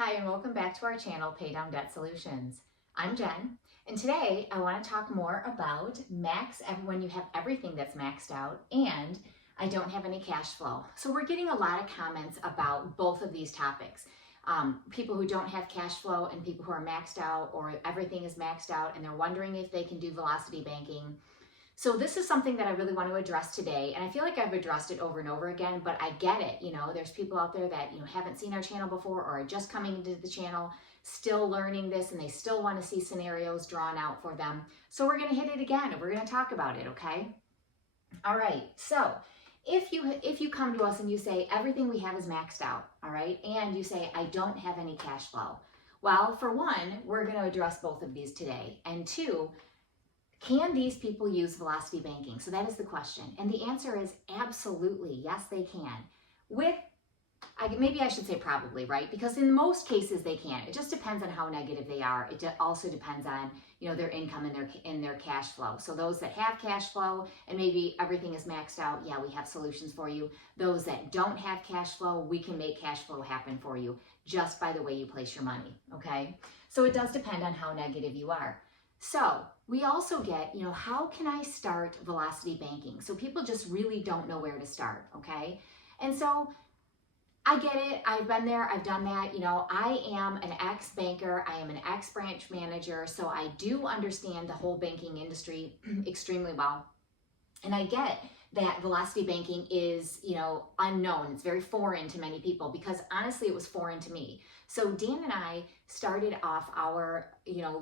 Hi, and welcome back to our channel, Pay Down Debt Solutions. I'm Jen, and today I want to talk more about when you have everything that's maxed out and I don't have any cash flow. So we're getting a lot of comments about both of these topics. People who don't have cash flow and people who are maxed out or everything is maxed out and they're wondering if they can do velocity banking. So this is something that I really want to address today, and I feel like I've addressed it over and over again, but I get it. There's people out there that haven't seen our channel before or are just coming into the channel, still learning this, and they still want to see scenarios drawn out for them. So we're going to hit it again, and we're going to talk about it, okay? All right, so if you come to us and you say everything we have is maxed out, all right, and you say I don't have any cash flow, well, for one, we're going to address both of these today, and two, can these people use velocity banking? So that is the question. And the answer is absolutely, yes, they can. Maybe I should say probably, right? Because in most cases they can. It just depends on how negative they are. It also depends on, their income and their cash flow. So those that have cash flow and maybe everything is maxed out, yeah, we have solutions for you. Those that don't have cash flow, we can make cash flow happen for you just by the way you place your money, okay? So it does depend on how negative you are. So we also get, how can I start velocity banking? So people just really don't know where to start, okay? And so I get it. I've been there. I've done that. I am an ex-banker. I am an ex-branch manager. So I do understand the whole banking industry extremely well. And I get that velocity banking is, unknown. It's very foreign to many people because honestly, it was foreign to me. So Dan and I started off our,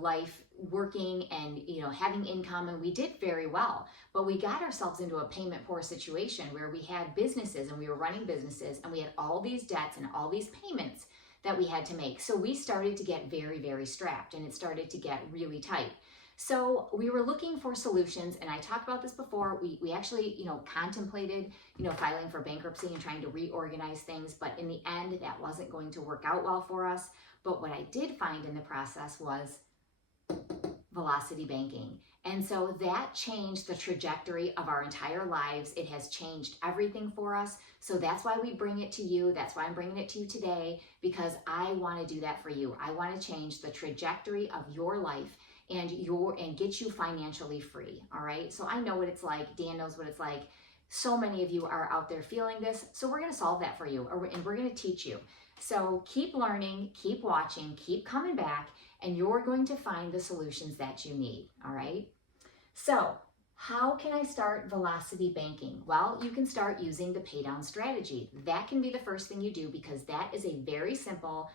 life working and, having income, and we did very well, but we got ourselves into a payment poor situation where we had businesses and we were running businesses and we had all these debts and all these payments that we had to make. So we started to get very, very strapped and it started to get really tight. So we were looking for solutions, and I talked about this before. We actually, contemplated, filing for bankruptcy and trying to reorganize things, but in the end, that wasn't going to work out well for us. But what I did find in the process was velocity banking. And so that changed the trajectory of our entire lives. It has changed everything for us. So that's why we bring it to you. That's why I'm bringing it to you today, because I want to do that for you. I want to change the trajectory of your life and get you financially free. All right. So I know what it's like. Dan knows what it's like. So many of you are out there feeling this. So we're going to solve that for you, and we're going to teach you. So keep learning, keep watching, keep coming back, and you're going to find the solutions that you need. All right. So how can I start velocity banking? Well, you can start using the pay down strategy. That can be the first thing you do because that is a very simple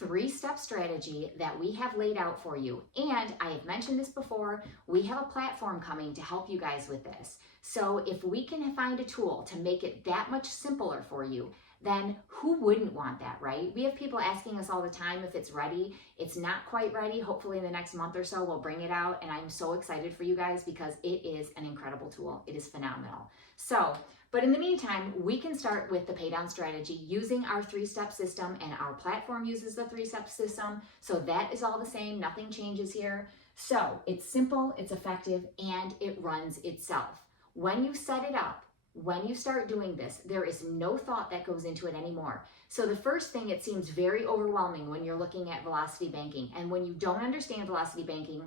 3-step strategy that we have laid out for you. And I have mentioned this before, we have a platform coming to help you guys with this. So if we can find a tool to make it that much simpler for you, then who wouldn't want that, right? We have people asking us all the time if it's ready. It's not quite ready. Hopefully in the next month or so, we'll bring it out. And I'm so excited for you guys because it is an incredible tool. It is phenomenal. But in the meantime, we can start with the pay down strategy using our 3-step system, and our platform uses the 3-step system. So that is all the same. Nothing changes here. So it's simple, it's effective, and it runs itself. When you set it up, when you start doing this, there is no thought that goes into it anymore. So the first thing, it seems very overwhelming when you're looking at velocity banking. And when you don't understand velocity banking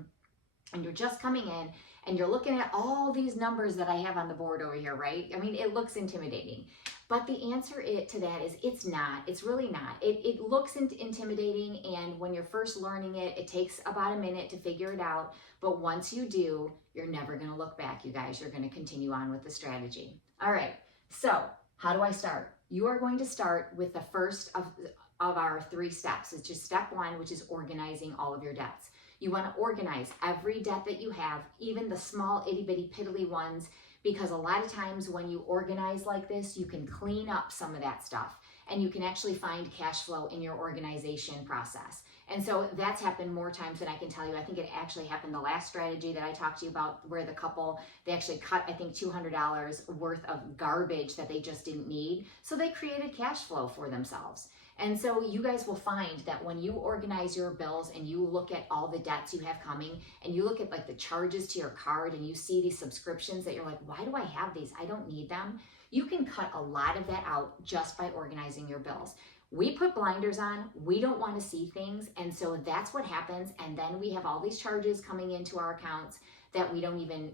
and you're just coming in and you're looking at all these numbers that I have on the board over here, right? I mean, it looks intimidating. But the answer to that is it's not. It's really not. It looks intimidating, and when you're first learning it, it takes about a minute to figure it out. But once you do, you're never going to look back, you guys. You're going to continue on with the strategy. All right, so how do I start? You are going to start with the first of our 3 steps. It's just step 1, which is organizing all of your debts. You want to organize every debt that you have, even the small itty bitty piddly ones, because a lot of times when you organize like this, you can clean up some of that stuff and you can actually find cash flow in your organization process. And so that's happened more times than I can tell you. I think it actually happened the last strategy that I talked to you about, where the couple, they actually cut, I think, $200 worth of garbage that they just didn't need. So they created cash flow for themselves. And so you guys will find that when you organize your bills and you look at all the debts you have coming, and you look at like the charges to your card, and you see these subscriptions that you're like, why do I have these? I don't need them. You can cut a lot of that out just by organizing your bills. We put blinders on, we don't want to see things, and so that's what happens, and then we have all these charges coming into our accounts that we don't even,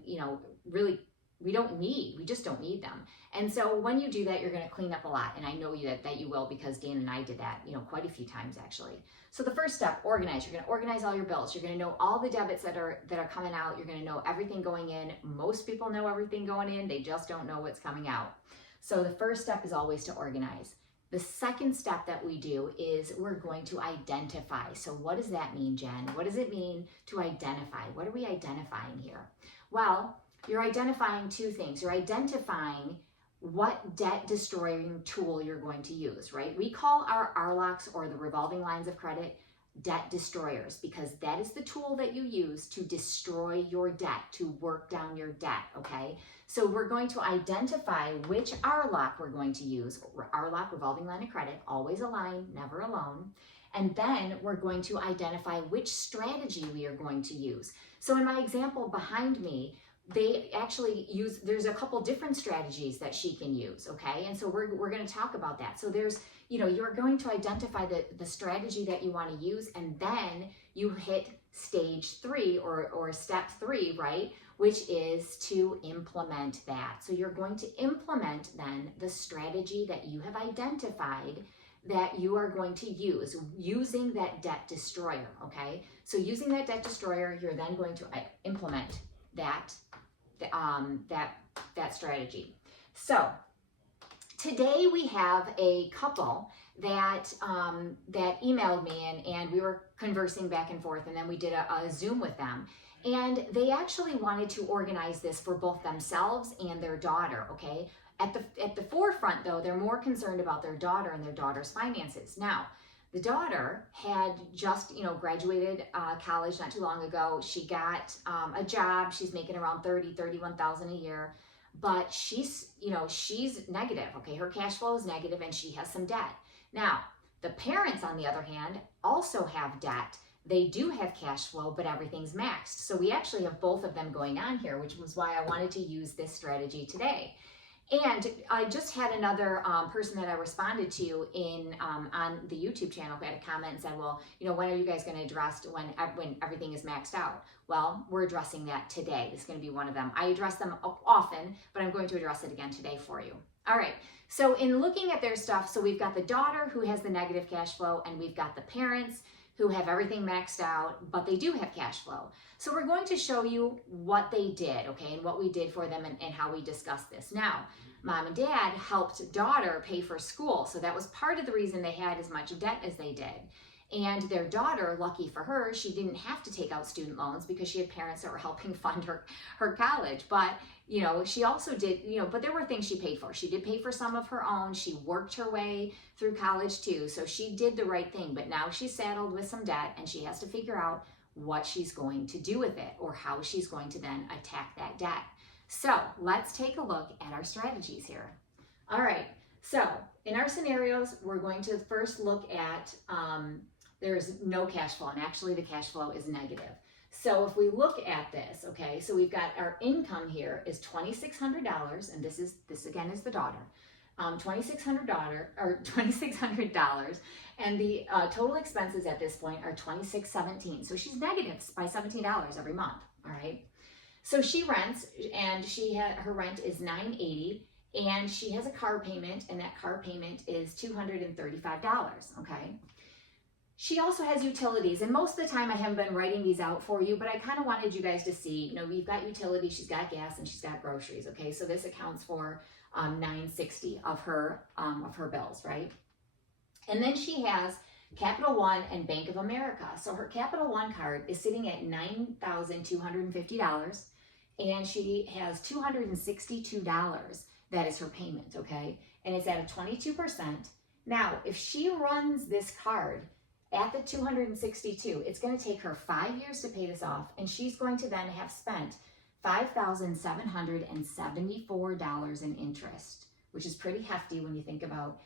really, we don't need. We just don't need them. And so when you do that, you're going to clean up a lot, and I know that you will, because Dan and I did that, quite a few times actually. So the first step, organize. You're going to organize all your bills. You're going to know all the debits that are coming out. You're going to know everything going in. Most people know everything going in, they just don't know what's coming out. So the first step is always to organize. The second step that we do is we're going to identify. So what does that mean, Jen? What does it mean to identify? What are we identifying here? Well, you're identifying two things. You're identifying what debt destroying tool you're going to use, right? We call our RLOCs, or the revolving lines of credit, debt destroyers, because that is the tool that you use to destroy your debt, to work down your debt, okay? So we're going to identify which RLOC we're going to use. RLOC, revolving line of credit, always a line, never a loan. And then we're going to identify which strategy we are going to use. So in my example behind me, they actually use, there's a couple different strategies that she can use, okay? And so we're going to talk about that. So there's, you're going to identify the strategy that you want to use, and then you hit stage 3 or step 3, right? Which is to implement that. So you're going to implement then the strategy that you have identified that you are going to use, using that debt destroyer, okay? So using that debt destroyer, you're then going to implement that strategy. So today we have a couple that emailed me, and we were conversing back and forth, and then we did a Zoom with them. And they actually wanted to organize this for both themselves and their daughter, okay? At the forefront, though, they're more concerned about their daughter and their daughter's finances. Now, the daughter had just, graduated college not too long ago. She got a job. She's making around $31,000 a year, but she's negative, okay? Her cash flow is negative, and she has some debt. Now, the parents, on the other hand, also have debt. They do have cash flow, but everything's maxed. So we actually have both of them going on here, which was why I wanted to use this strategy today. And I just had another person that I responded to on the YouTube channel who had a comment and said, well, when are you guys going to address when everything is maxed out? Well, we're addressing that today. This is going to be one of them. I address them often, but I'm going to address it again today for you. All right. So in looking at their stuff, so we've got the daughter who has the negative cash flow, and we've got the parents who have everything maxed out, but they do have cash flow. So we're going to show you what they did, okay, and what we did for them, and how we discussed this. Now, mom and dad helped daughter pay for school, so that was part of the reason they had as much debt as they did. And their daughter, lucky for her, she didn't have to take out student loans because she had parents that were helping fund her college. But, she also did, but there were things she paid for. She did pay for some of her own. She worked her way through college too. So she did the right thing. But now she's saddled with some debt, and she has to figure out what she's going to do with it, or how she's going to then attack that debt. So let's take a look at our strategies here. All right. So in our scenarios, we're going to first look at, there's no cash flow, and actually the cash flow is negative. So if we look at this, okay, so we've got our income here is $2,600, and this again is the daughter, $2,600, and the total expenses at this point are $2,617. So she's negative by $17 every month. All right. So she rents, and her rent is $980, and she has a car payment, and that car payment is $235. Okay. She also has utilities, and most of the time I haven't been writing these out for you, but I kind of wanted you guys to see, we've got utilities, she's got gas, and she's got groceries, okay? So this accounts for $960 of her bills, right? And then she has Capital One and Bank of America. So her Capital One card is sitting at $9,250, and she has $262 that is her payment, okay? And it's at a 22%. Now, if she runs this card at the $262, it's going to take her 5 years to pay this off, and she's going to then have spent $5,774 in interest, which is pretty hefty when you think about,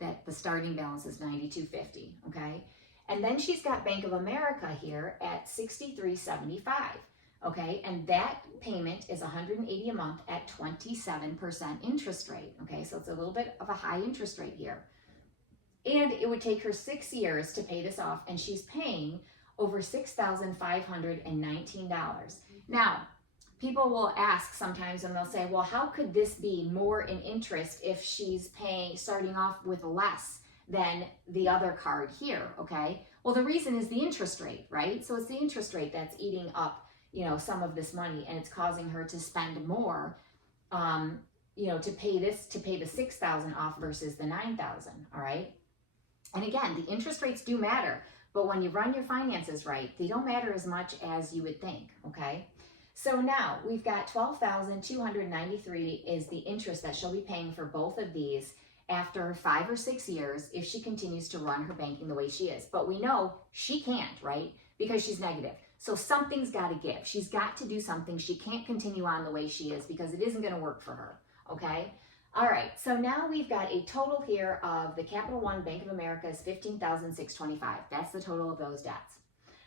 that the starting balance is $92.50, okay? And then she's got Bank of America here at $63.75, okay? And that payment is $180 a month at 27% interest rate, okay? So it's a little bit of a high interest rate here. And it would take her 6 years to pay this off, and she's paying over $6,519. Now, people will ask sometimes, and they'll say, well, how could this be more in interest if she's starting off with less than the other card here, okay? Well, the reason is the interest rate, right? So it's the interest rate that's eating up, some of this money, and it's causing her to spend more, to pay the $6,000 off versus the $9,000, all right? And again, the interest rates do matter, but when you run your finances right, they don't matter as much as you would think, okay? So now we've got $12,293 is the interest that she'll be paying for both of these after 5 or 6 years if she continues to run her banking the way she is. But we know she can't, right? Because she's negative. So something's got to give. She's got to do something. She can't continue on the way she is because it isn't going to work for her, okay? All right, so now we've got a total here of the Capital One Bank of America is $15,625. That's the total of those debts.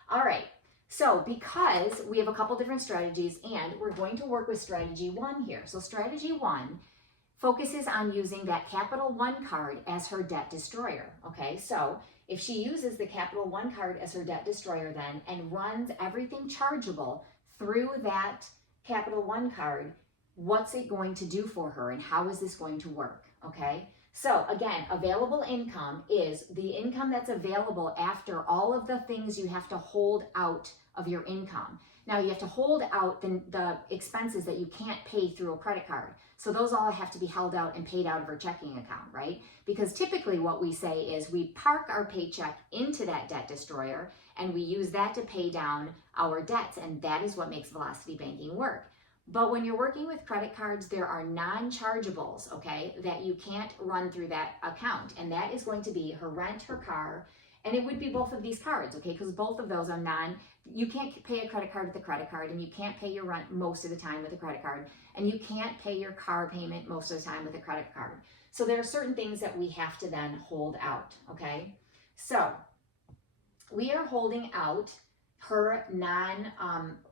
All right, so because we have a couple different strategies, and we're going to work with strategy 1 here. So strategy 1 focuses on using that Capital One card as her debt destroyer, okay? So if she uses the Capital One card as her debt destroyer then and runs everything chargeable through that Capital One card, what's it going to do for her and how is this going to work, okay? So again, available income is the income that's available after all of the things you have to hold out of your income. Now you have to hold out the expenses that you can't pay through a credit card. So those all have to be held out and paid out of her checking account, right? Because typically what we say is we park our paycheck into that debt destroyer and we use that to pay down our debts, and that is what makes velocity banking work. But when you're working with credit cards, there are non-chargeables, okay, that you can't run through that account. And that is going to be her rent, her car, and it would be both of these cards, okay, because both of those are you can't pay a credit card with a credit card, and you can't pay your rent most of the time with a credit card, and you can't pay your car payment most of the time with a credit card. So there are certain things that we have to then hold out, okay? So we are holding out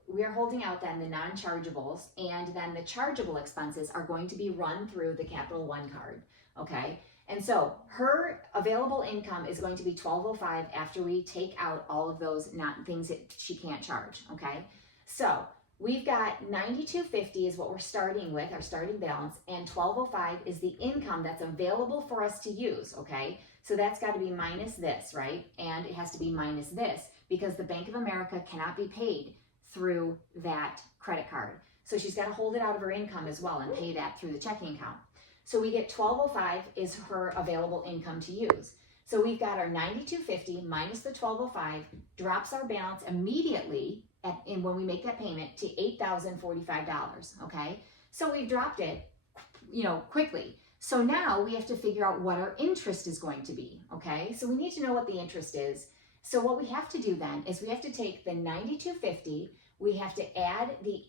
we are holding out then the non-chargeables, and then the chargeable expenses are going to be run through the Capital One card, okay? And so her available income is going to be $1,205 after we take out all of those things that she can't charge, okay? So we've got $92.50 is what we're starting with, our starting balance, and $1,205 is the income that's available for us to use, okay? So that's got to be minus this, right? And it has to be minus this because the Bank of America cannot be paid through that credit card. So she's got to hold it out of her income as well and pay that through the checking account. So we get $1,205 is her available income to use. So we've got our $92.50 minus the $1,205 drops our balance immediately when we make that payment to $8,045, okay? So we've dropped it, quickly. So now we have to figure out what our interest is going to be, okay? So we need to know what the interest is. So what we have to do then is we have to take the $92.50, we have to add the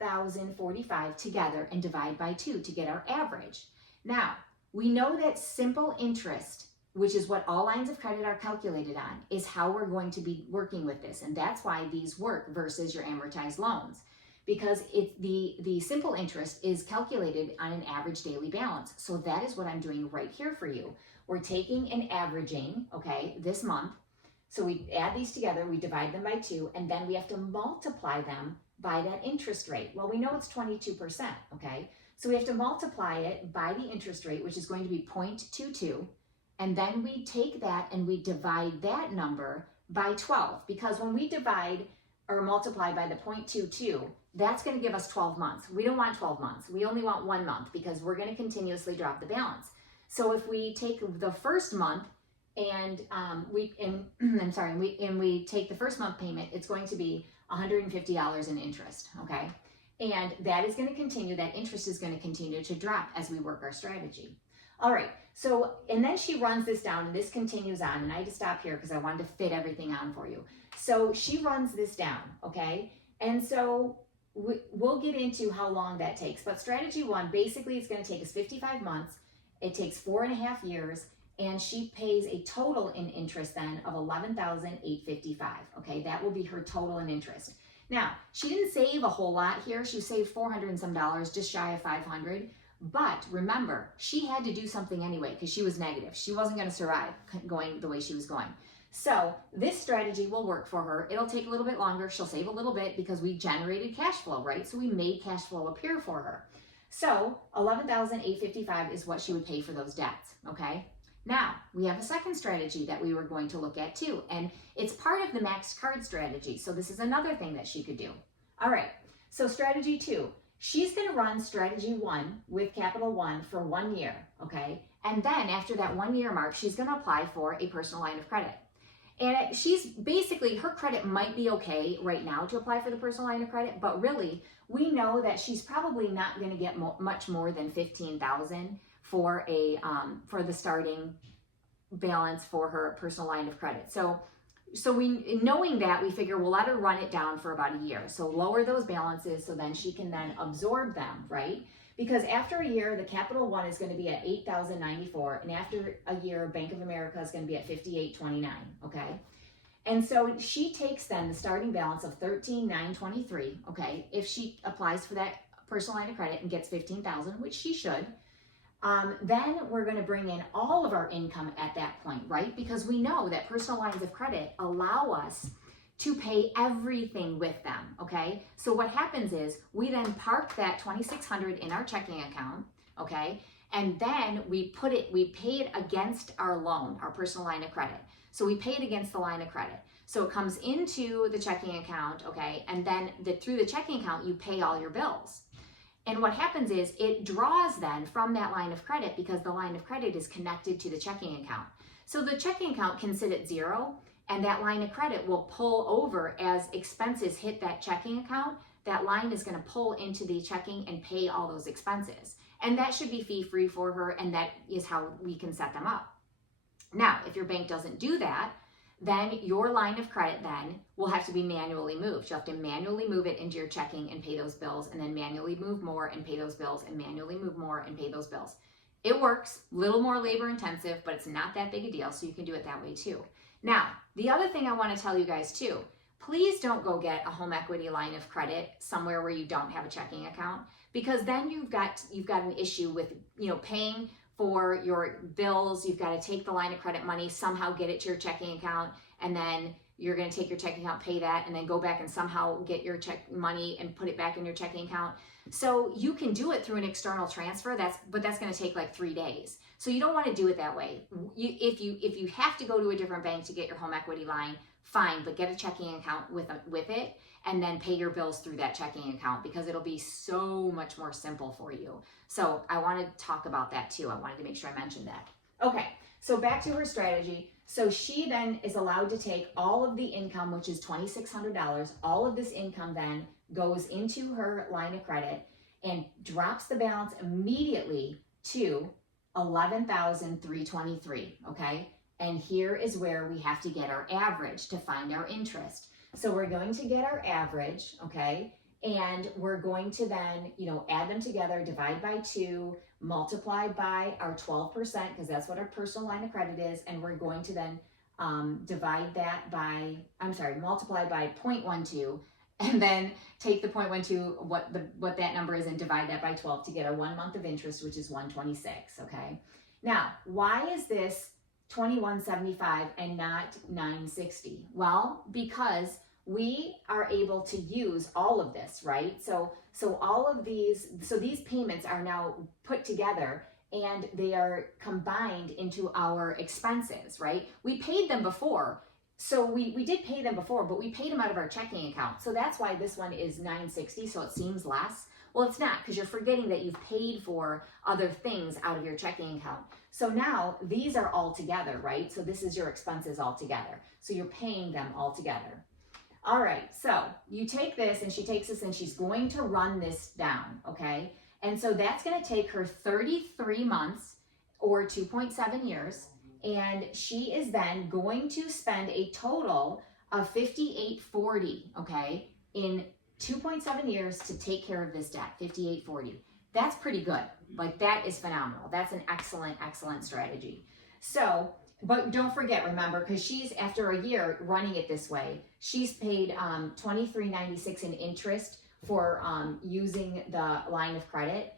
$8,045 together and divide by 2 to get our average. Now, we know that simple interest, which is what all lines of credit are calculated on, is how we're going to be working with this. And that's why these work versus your amortized loans. Because the simple interest is calculated on an average daily balance. So that is what I'm doing right here for you. We're taking and averaging, okay, this month. So we add these together, we divide them by 2, and then we have to multiply them by that interest rate. Well, we know it's 22%, okay? So we have to multiply it by the interest rate, which is going to be 0.22, and then we take that and we divide that number by 12, because when we divide or multiply by the 0.22, that's going to give us 12 months. We don't want 12 months. We only want 1 month because we're going to continuously drop the balance. So if we take the first month and we take the first month payment, it's going to be $150 in interest, okay? And that is going to continue, that interest is going to continue to drop as we work our strategy. All right, so, and then she runs this down and this continues on, and I had to stop here because I wanted to fit everything on for you. So she runs this down, okay? And so we'll get into how long that takes, but strategy 1, basically it's going to take us 55 months. It takes 4.5 years, and she pays a total in interest then of $11,855, okay? That will be her total in interest. Now, she didn't save a whole lot here. She saved $400 and some, just shy of $500, But remember, she had to do something anyway because she was negative. She wasn't going to survive going the way she was going. So this strategy will work for her. It'll take a little bit longer. She'll save a little bit because we generated cash flow, right? So we made cash flow appear for her. So $11,855 is what she would pay for those debts, okay? Now, we have a second strategy that we were going to look at too, and it's part of the maxed card strategy. So this is another thing that she could do. All right, so strategy 2. She's going to run strategy 1 with capital One for 1 year, okay? And then after that 1 year mark, she's going to apply for a personal line of credit. And she's basically, her credit might be okay right now to apply for the personal line of credit, but really, we know that she's probably not going to get much more than $15,000 for the starting balance for her personal line of credit. So we, knowing that, we figure we'll let her run it down for about a year. So lower those balances so then she can then absorb them, right? Because after a year, the Capital One is going to be at $8,094, and after a year, Bank of America is going to be at $58.29, okay? And so she takes then the starting balance of $13,923, okay? If she applies for that personal line of credit and gets $15,000, which she should, then we're going to bring in all of our income at that point, right? Because we know that personal lines of credit allow us to pay everything with them, okay? So what happens is we then park that $2,600 in our checking account, okay? And then we pay it against our loan, our personal line of credit. So we pay it against the line of credit. So it comes into the checking account, okay? And then through the checking account, you pay all your bills. And what happens is it draws then from that line of credit because the line of credit is connected to the checking account. So the checking account can sit at zero, and that line of credit will pull over as expenses hit that checking account. That line is going to pull into the checking and pay all those expenses. And that should be fee-free for her, and that is how we can set them up. Now, if your bank doesn't do that, then your line of credit then will have to be manually moved. You'll have to manually move it into your checking and pay those bills, and then manually move more and pay those bills, and manually move more and pay those bills. It works, a little more labor intensive, but it's not that big a deal, so you can do it that way too. Now, the other thing I want to tell you guys too, please don't go get a home equity line of credit somewhere where you don't have a checking account, because then you've got an issue with, paying for your bills. You've got to take the line of credit money, somehow get it to your checking account, and then you're going to take your checking account, pay that, and then go back and somehow get your check money and put it back in your checking account. So you can do it through an external transfer, but that's going to take like 3 days. So you don't want to do it that way. If you have to go to a different bank to get your home equity line, fine, but get a checking account with it, and then pay your bills through that checking account, because it'll be so much more simple for you. So I want to talk about that too. I wanted to make sure I mentioned that. Okay, so back to her strategy. So she then is allowed to take all of the income, which is $2,600. All of this income then goes into her line of credit and drops the balance immediately to $11,323, okay? And here is where we have to get our average to find our interest. So we're going to get our average, okay? And we're going to then, add them together, divide by 2, multiply by our 12%, because that's what our personal line of credit is. And we're going to then multiply by 0.12, and then take the 0.12, what that number is, and divide that by 12 to get our 1 month of interest, which is $126, okay? Now, why is this $21.75 and not $9.60? Well, because we are able to use all of this, right? So all of these payments are now put together, and they are combined into our expenses, right? We paid them before. So we did pay them before, but we paid them out of our checking account. So that's why this one is $9.60, so it seems less. Well, it's not, because you're forgetting that you've paid for other things out of your checking account. So now these are all together, right? So this is your expenses all together. So you're paying them all together. All right, so you take this, and she takes this, and she's going to run this down, okay? And so that's going to take her 33 months or 2.7 years. And she is then going to spend a total of $58.40, okay, in 2.7 years to take care of this debt, $58.40. That's pretty good. Like, that is phenomenal. That's an excellent, excellent strategy. So, but don't forget, remember, because she's, after a year running it this way, she's paid $23.96 in interest for using the line of credit,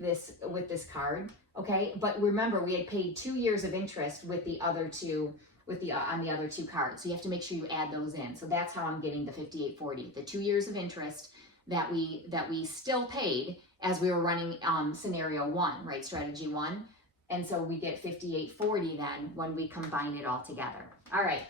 this card, okay? But remember, we had paid 2 years of interest with the other two, on the other two cards. So you have to make sure you add those in. So that's how I'm getting the 5840. The 2 years of interest that we still paid as we were running scenario 1, right? Strategy 1. And so we get 5840 then when we combine it all together. All right.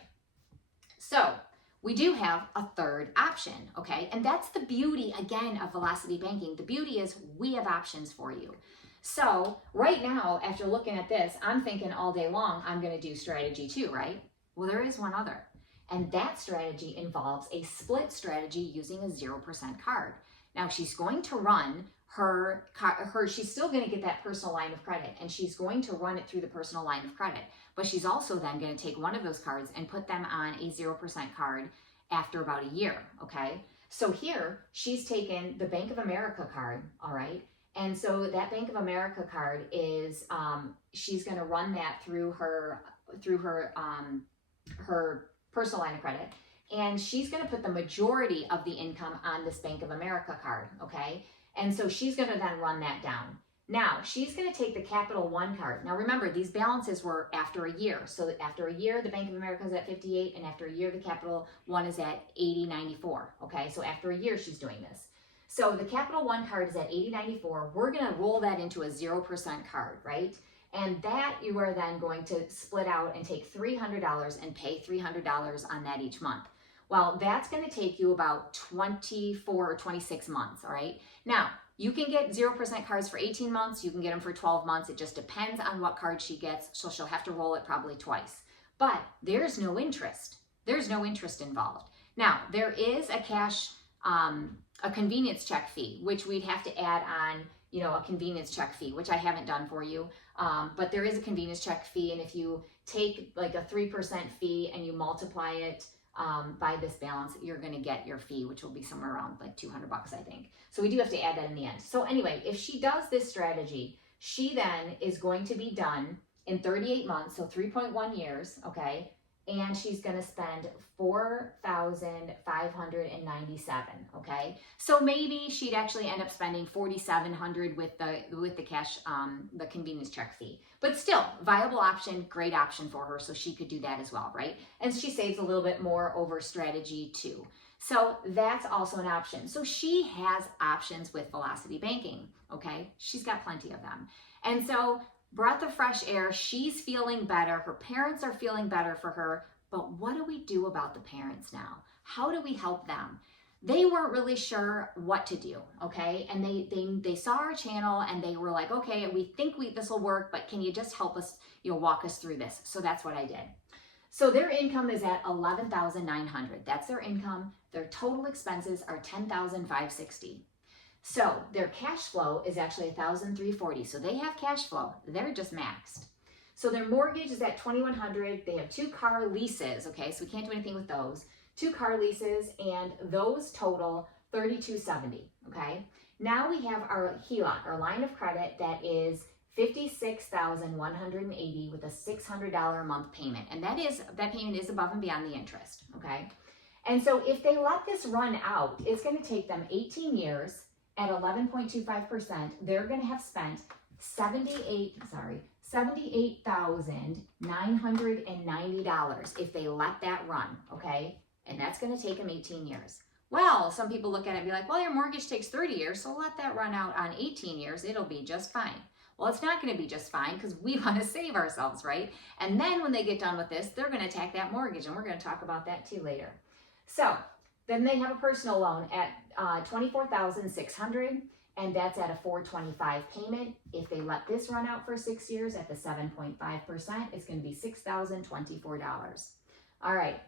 So we do have a third option, okay? And that's the beauty, again, of Velocity Banking. The beauty is we have options for you. So right now, after looking at this, I'm thinking all day long, I'm going to do strategy 2, right? Well, there is one other. And that strategy involves a split strategy using a 0% card. Now, she's going to run she's still going to get that personal line of credit, and she's going to run it through the personal line of credit. But she's also then going to take one of those cards and put them on a 0% card after about a year, okay? So here, she's taken the Bank of America card, all right? And so that Bank of America card is, she's going to run that through her personal line of credit, and she's going to put the majority of the income on this Bank of America card, okay? And so she's going to then run that down. Now, she's going to take the Capital One card. Now, remember, these balances were after a year. So after a year, the Bank of America is at 58, and after a year, the Capital One is at 80.94, okay? So after a year, she's doing this. So the Capital One card is at 80.94. We're going to roll that into a 0% card, right? And that you are then going to split out and take $300 and pay $300 on that each month. Well, that's going to take you about 24 or 26 months, all right? Now, you can get 0% cards for 18 months. You can get them for 12 months. It just depends on what card she gets, so she'll have to roll it probably twice. But there's no interest. There's no interest involved. Now, there is a convenience check fee, which we'd have to add on, you know, a convenience check fee, which I haven't done for you. But there is a convenience check fee, and if you take like a 3% fee and you multiply it by this balance, you're going to get your fee, which will be somewhere around like $200, I think. So we do have to add that in the end. So anyway, if she does this strategy, she then is going to be done in 38 months, so 3.1 years, okay? And she's going to spend $4,597, okay? So maybe she'd actually end up spending $4,700 with the cash, the convenience check fee. But still, viable option, great option for her, so she could do that as well, right? And she saves a little bit more over strategy 2. So that's also an option. So she has options with Velocity Banking, okay? She's got plenty of them. And so breath of fresh air, she's feeling better. Her parents are feeling better for her. But what do we do about the parents now? How do we help them? They weren't really sure what to do, okay? And they saw our channel and they were like, okay, we think this will work, but can you just help us, you know, walk us through this? So that's what I did. So their income is at $11,900. That's their income. Their total expenses are $10,560. So their cash flow is actually $1,340. So they have cash flow. They're just maxed. So their mortgage is at $2,100. They have 2 car leases, okay? So we can't do anything with those. 2 car leases, and those total $3,270, okay? Now we have our HELOC, our line of credit, that is $56,180 with a $600 a month payment. And that payment is above and beyond the interest, okay? And so if they let this run out, it's going to take them 18 years at 11.25%. They're going to have spent $78,990 if they let that run, okay? And that's going to take them 18 years. Well, some people look at it and be like, well, your mortgage takes 30 years, so let that run out on 18 years. It'll be just fine. Well, it's not going to be just fine because we want to save ourselves, right? And then when they get done with this, they're going to attack that mortgage, and we're going to talk about that too later. So then they have a personal loan at $24,600, and that's at a $425 payment. If they let this run out for 6 years at the 7.5%, it's going to be $6,024. All right.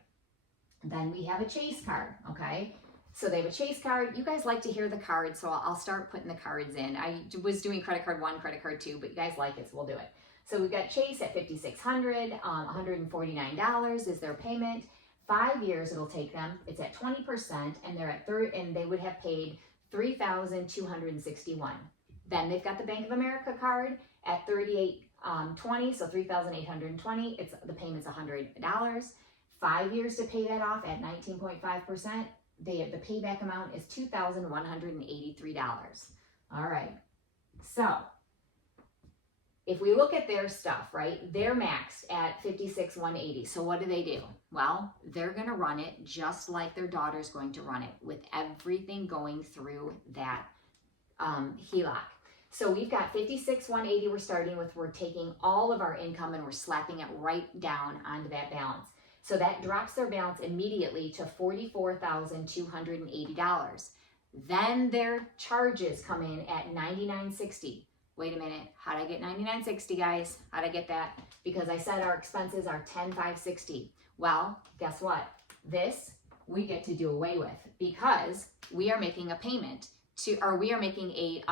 Then we have a Chase card, okay? So they have a Chase card. You guys like to hear the cards, so I'll start putting the cards in. I was doing credit card 1, credit card 2, but you guys like it, so we'll do it. So we've got Chase at $5,600, $149 is their payment. 5 years it'll take them. It's at 20%, and they're at and they would have paid $3,261. Then they've got the Bank of America card at $38.20, so $3,820. The payment's $100. 5 years to pay that off at 19.5%. The payback amount is $2,183. All right. So if we look at their stuff, right, they're maxed at 56,180. So what do? Well, they're going to run it just like their daughter's going to run it, with everything going through that HELOC. So we've got 56,180 we're starting with. We're taking all of our income and we're slapping it right down onto that balance. So that drops their balance immediately to $44,280. Then their charges come in at $99.60. Wait a minute, how'd I get $99.60, guys? How'd I get that? Because I said our expenses are $10,560. Well, guess what? This we get to do away with, because we are making a payment to, or we are making a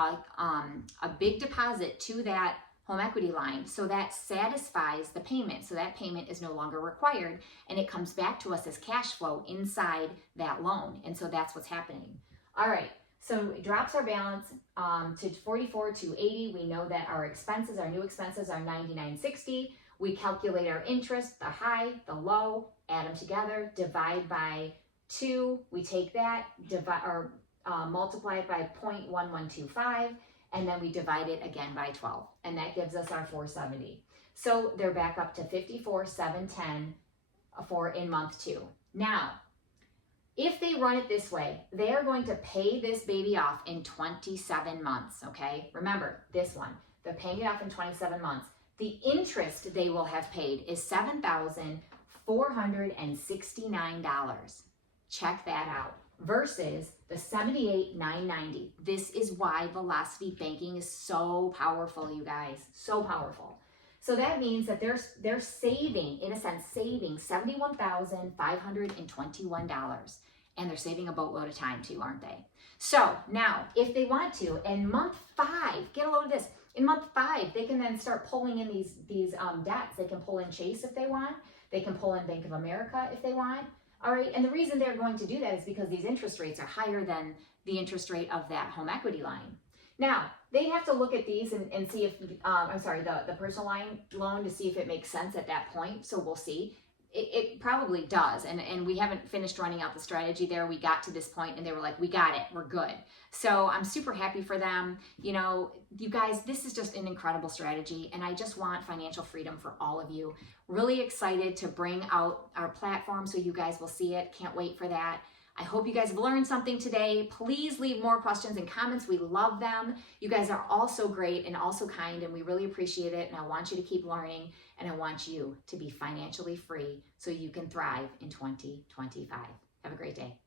big deposit to that home equity line. So that satisfies the payment. So that payment is no longer required, and it comes back to us as cash flow inside that loan. And so that's what's happening. All right. So it drops our balance to $44,280. We know that our expenses, our new expenses, are $99.60. We calculate our interest, the high, the low, add them together, divide by 2. We take that, divide or multiply it by 0.1125, and then we divide it again by 12, and that gives us our $470. So they're back up to $54,710 for in month 2. Now, if they run it this way, they are going to pay this baby off in 27 months, okay? Remember, this one, they're paying it off in 27 months. The interest they will have paid is $7,469. Check that out. Versus the $78,990. This is why velocity banking is so powerful, you guys, so powerful. So that means that they're saving, in a sense, saving $71,521. And they're saving a boatload of time too, aren't they? So now, if they want to, in month 5, get a load of this. In month 5, they can then start pulling in these debts. They can pull in Chase if they want. They can pull in Bank of America if they want. All right, and the reason they're going to do that is because these interest rates are higher than the interest rate of that home equity line. Now, they have to look at these and see if, the personal line loan, to see if it makes sense at that point. So we'll see. It probably does. And we haven't finished running out the strategy there. We got to this point and they were like, we got it, we're good. So I'm super happy for them. You know, you guys, this is just an incredible strategy. And I just want financial freedom for all of you. Really excited to bring out our platform so you guys will see it. Can't wait for that. I hope you guys have learned something today. Please leave more questions and comments. We love them. You guys are all so great and also kind, and we really appreciate it. And I want you to keep learning, and I want you to be financially free so you can thrive in 2025. Have a great day.